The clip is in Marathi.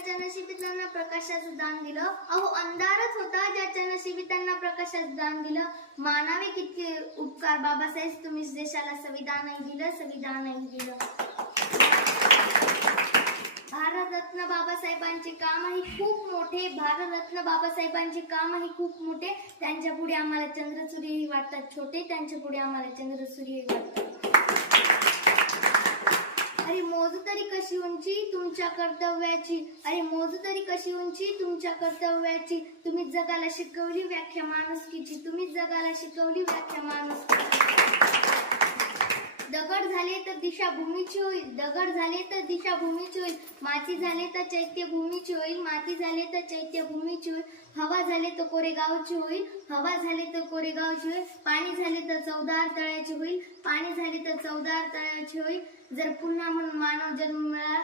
ज्याच्या नशिबी त्यांना प्रकाशाचं दान दिलं. अहो अंधारच होता ज्याच्या नशिबी त्यांना प्रकाशाचं दान दिलं. मानावे किती उपकार बाबासाहेब, तुम्ही देशाला संविधानही दिलं, संविधानही दिलं. भारतरत्न बाबासाहेबांचे कामही खूप मोठे, भारतरत्न बाबासाहेबांचे कामही खूप मोठे. त्यांच्या पुढे आम्हाला चंद्रसूर्यही वाटतात छोटे, त्यांच्या पुढे आम्हाला चंद्रसूर्यही वाटतात. अरे मोज तरी कशी उंची तुमच्या कर्तव्याची, अरे मोज तरी कशी उंची तुमच्या कर्तव्याची. तुम्ही जगाला शिकवली व्याख्या माणुसकीची, तुम्ही जगाला शिकवली व्याख्या माणुसकीची. दगड झाले तर दिशा भूमीची होईल, दगड झाले तर दिशा भूमीची होईल. माती झाले तर चैत्य भूमीची होईल, माती झाले तर चैत्य भूमीची होईल. हवा झाले तर कोरेगावची होईल, हवा झाले तर कोरेगावची होईल. पाणी झाले तर चौदार तळ्याची होईल, पाणी झाले तर चौदार तळ्याची होईल. जर पुन्हा म्हणून मानव जन्म मिळाला